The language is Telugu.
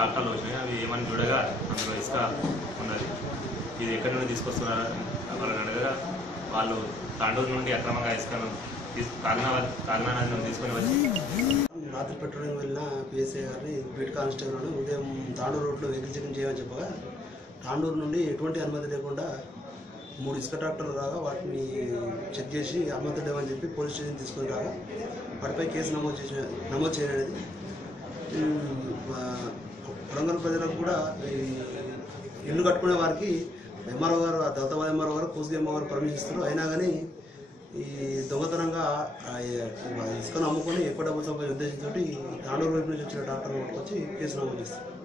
ట్రాక్టర్లు వచ్చినాయి. అవి ఏమని చూడగా అందులో ఇసుక ఉన్నది. ఇది ఎక్కడి నుండి తీసుకొస్తున్నారా వాళ్ళని అడగగా వాళ్ళు తాండూరు నుండి అక్రమంగా ఇసుకను కాకినాడ నుండి తీసుకొని వచ్చి రాత్రి పెట్రోలింగ్ వెళ్ళిన పిఎస్ఐ గారిని బీట్ కానిస్టేబుల్ని ఉదయం తాండూరు రోడ్లో వెహికల్ చెకింగ్ చేయమని చెప్పగా తాండూరు నుండి ఎటువంటి అనుమతి లేకుండా 3 ఇసుక ట్రాక్టర్లు రాగా వాటిని చెక్ చేసి అనుమతి లేవని చెప్పి పోలీస్ స్టేషన్ తీసుకొని రాగా వాటిపై కేసు నమోదు చేయలేదు. వరంగల్ ప్రజలకు కూడా ఇల్లు కట్టుకునే వారికి ఎంఆర్ఓ గారు దళిత ఎంఆర్ఓ గారు కోసిగి ఎంఆర్ఓ గారు పర్మిషన్ ఇస్తారు. అయినా కానీ ఈ దొంగతనంగా ఇసుకను అమ్ముకొని ఎక్కువ డబ్బులు సంపాదించే ఉద్దేశంతో తాండూరు వైపు నుంచి వచ్చిన ట్రాక్టర్లు పట్టుకొచ్చి కేసు నమోదు చేస్తారు.